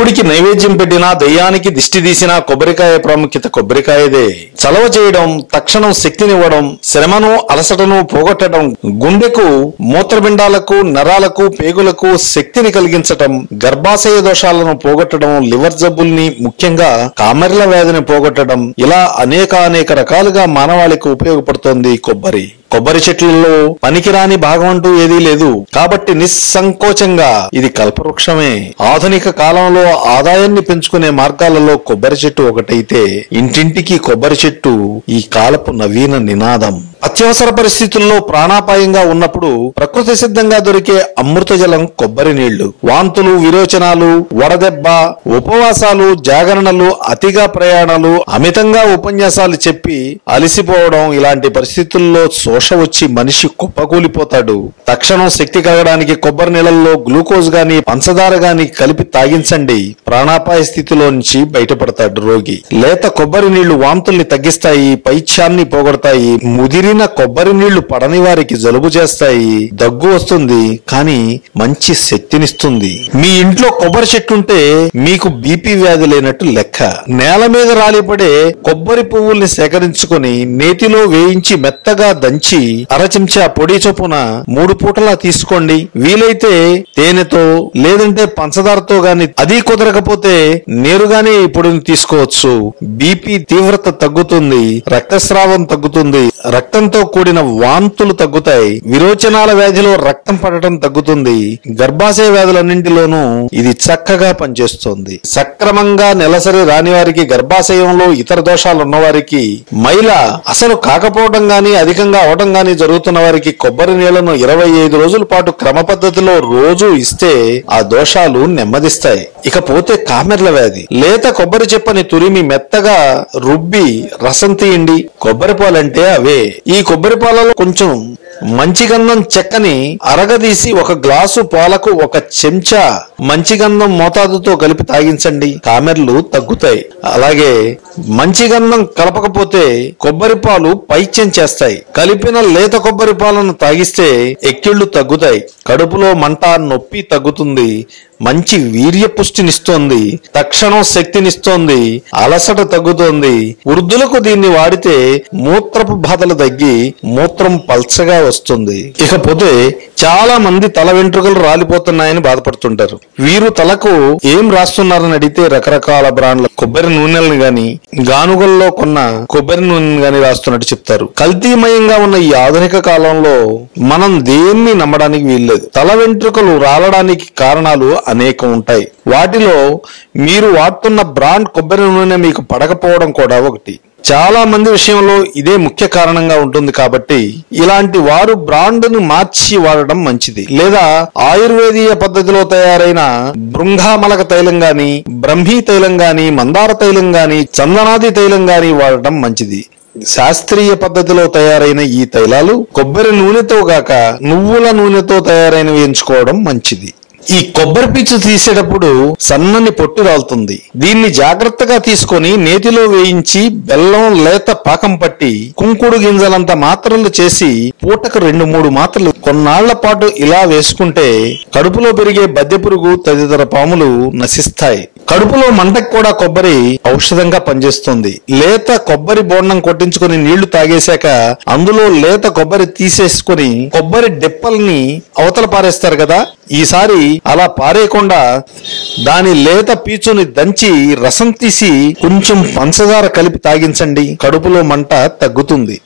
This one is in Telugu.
దేవుడికి నైవేద్యం పెట్టినా దయ్యానికి దిష్టి తీసినా కొబ్బరికాయ ప్రాముఖ్యత కొబ్బరికాయదే. చలవ చేయడం, తక్షణం శక్తినివ్వడం, శ్రమను అలసటను పోగొట్టడం, గుండెకు, మూత్రపిండాలకు, నరాలకు, పేగులకు శక్తిని కలిగించటం, గర్భాశయ దోషాలను పోగొట్టడం, లివర్ జబ్బుల్ని ముఖ్యంగా కామెర్ల వ్యాధిని పోగొట్టడం, ఇలా అనేక రకాలుగా మానవాళికి ఉపయోగపడుతోంది కొబ్బరి. కొబ్బరి చెట్లలో పనికిరాని భాగం అంటూ ఏదీ లేదు కాబట్టి నిస్సంకోచంగా ఇది కల్పవృక్షమే. ఆధునిక కాలంలో ఆదాయాన్ని పెంచుకునే మార్గాలలో కొబ్బరి చెట్టు ఒకటైతే ఇంటింటికి కొబ్బరి చెట్టు ఈ కాలపు నవీన నినాదం. అత్యవసర పరిస్థితుల్లో ప్రాణాపాయంగా ఉన్నప్పుడు ప్రకృతి సిద్ధంగా దొరికే అమృత జలం కొబ్బరి నీళ్లు. వాంతులు, విరోచనాలు, వడదెబ్బ, ఉపవాసాలు, జాగరణలు, అతిగా ప్రయాణాలు, అమితంగా ఉపన్యాసాలు చెప్పి అలసిపోవడం, ఇలాంటి పరిస్థితుల్లో శోష వచ్చి మనిషి కుప్పకూలిపోతాడు. తక్షణం శక్తి కలగడానికి కొబ్బరి నీళ్లలో గ్లూకోజ్ గాని పంచదార గాని కలిపి తాగించండి. ప్రాణాపాయ స్థితిలో నుంచి బయటపడతాడు రోగి. లేత కొబ్బరి నీళ్లు వాంతుల్ని తగ్గిస్తాయి, పైత్యాన్ని పోగొడతాయి. ముదిరిన కొబ్బరి నీళ్లు పడని వారికి జలుబు చేస్తాయి, దగ్గు వస్తుంది, కానీ మంచి శక్తినిస్తుంది. మీ ఇంట్లో కొబ్బరి చెట్టుంటే మీకు బీపీ వ్యాధి లేనట్టు లెక్క. నేల మీద రాలిపడే కొబ్బరి పువ్వుల్ని సేకరించుకొని నేతిలో వేయించి మెత్తగా దంచి అర చెంచా పొడి చొప్పున 3 పూటలా తీసుకోండి. వీలైతే తేనెతో లేదంటే పంచదారతో గాని, అది కుదరకపోతే నేరుగానే ఈ పొడిని తీసుకోవచ్చు. బీపీ తీవ్రత తగ్గుతుంది, రక్తస్రావం తగ్గుతుంది, రక్తంతో కూడిన వాంతులు తగ్గుతాయి, విరోచనాల వ్యాధిలో రక్తం పడటం తగ్గుతుంది. గర్భాశయ వ్యాధులన్నింటిలోనూ ఇది చక్కగా పనిచేస్తుంది. సక్రమంగా నెలసరి రాని వారికి, గర్భాశయంలో ఇతర దోషాలు ఉన్నవారికి, మైల అసలు కాకపోవడం గాని అధికంగా అవడం గాని జరుగుతున్న వారికి కొబ్బరి నీళ్లను 25 రోజుల పాటు క్రమ పద్ధతిలో రోజు ఇస్తే ఆ దోషాలు నెమ్మదిస్తాయి. ఇకపోతే కామెర్ల వ్యాధి. లేత కొబ్బరి చెప్పని తురిమి మెత్తగా రుబ్బి రసం తీయండి. కొబ్బరి పాలంటే అవే. ఈ కొబ్బరి పాలలో కొంచెం మంచిగంధం చెక్కని అరగదీసి 1 గ్లాసు పాలకు 1 చెంచా మంచిగంధం మోతాదుతో కలిపి తాగించండి. కామెర్లు తగ్గుతాయి. అలాగే మంచిగంధం కలపకపోతే కొబ్బరి పాలు పైత్యం చేస్తాయి. కలిపిన లేత కొబ్బరి పాలను తాగిస్తే ఎక్కిళ్లు తగ్గుతాయి, కడుపులో మంట, నొప్పి తగ్గుతుంది, మంచి వీర్య పుష్టినిస్తోంది, తక్షణం శక్తినిస్తోంది, అలసట తగ్గుతోంది. వృద్ధులకు దీన్ని వాడితే మూత్రపు బాధలు తగ్గి మూత్రం పల్చగా వస్తుంది. ఇకపోతే చాలా మంది తల వెంట్రుకలు రాలిపోతున్నాయని బాధపడుతుంటారు. వీరు తలకు ఏం రాస్తున్నారని అడిగితే రకరకాల బ్రాండ్ల కొబ్బరి నూనెలను గాని, గానుగల్లో కొన్న కొబ్బరి నూనెను గాని రాస్తున్నట్టు చెప్తారు. కల్తీమయంగా ఉన్న ఈ ఆధునిక కాలంలో మనం దేన్ని నమ్మడానికి వీల్లేదు. తల వెంట్రుకలు రాలడానికి కారణాలు అనేకం ఉంటాయి. వాటిలో మీరు వాడుతున్న బ్రాండ్ కొబ్బరి నూనె మీకు పడకపోవడం కూడా ఒకటి. చాలా మంది విషయంలో ఇదే ముఖ్య కారణంగా ఉంటుంది. కాబట్టి ఇలాంటి వారు బ్రాండ్ను మార్చి వాడడం మంచిది. లేదా ఆయుర్వేదీయ పద్ధతిలో తయారైన బృంగామలక తైలం గాని, బ్రహ్మీ తైలం గాని, మందార తైలం గాని, చందనాది తైలం గాని వాడటం మంచిది. శాస్త్రీయ పద్ధతిలో తయారైన ఈ తైలాలు కొబ్బరి నూనెతో గాక నువ్వుల నూనెతో తయారైనవి ఎంచుకోవడం మంచిది. ఈ కొబ్బరి పీచు తీసేటప్పుడు సన్నని పొట్టు రాలుతుంది. దీన్ని జాగ్రత్తగా తీసుకొని నేతిలో వేయించి బెల్లం లేత పాకం పట్టి కుంకుడు గింజలంత మాత్రలు చేసి పూటకు 2-3 మాత్రలు కొన్నాళ్ల పాటు ఇలా వేసుకుంటే కడుపులో పెరిగే బద్దె పురుగు తదితర పాములు నశిస్తాయి. కడుపులో మంటకు కూడా కొబ్బరి ఔషధంగా పనిచేస్తుంది. లేత కొబ్బరి బోండం కొట్టించుకుని నీళ్లు తాగేశాక అందులో లేత కొబ్బరి తీసేసుకుని కొబ్బరి డెప్పల్ని అవతల పారేస్తారు కదా, ఈసారి అలా పారేయకుండా దాని లేత పీచుని దంచి రసం తీసి కొంచెం పంచదార కలిపి తాగించండి. కడుపులో మంట తగ్గుతుంది.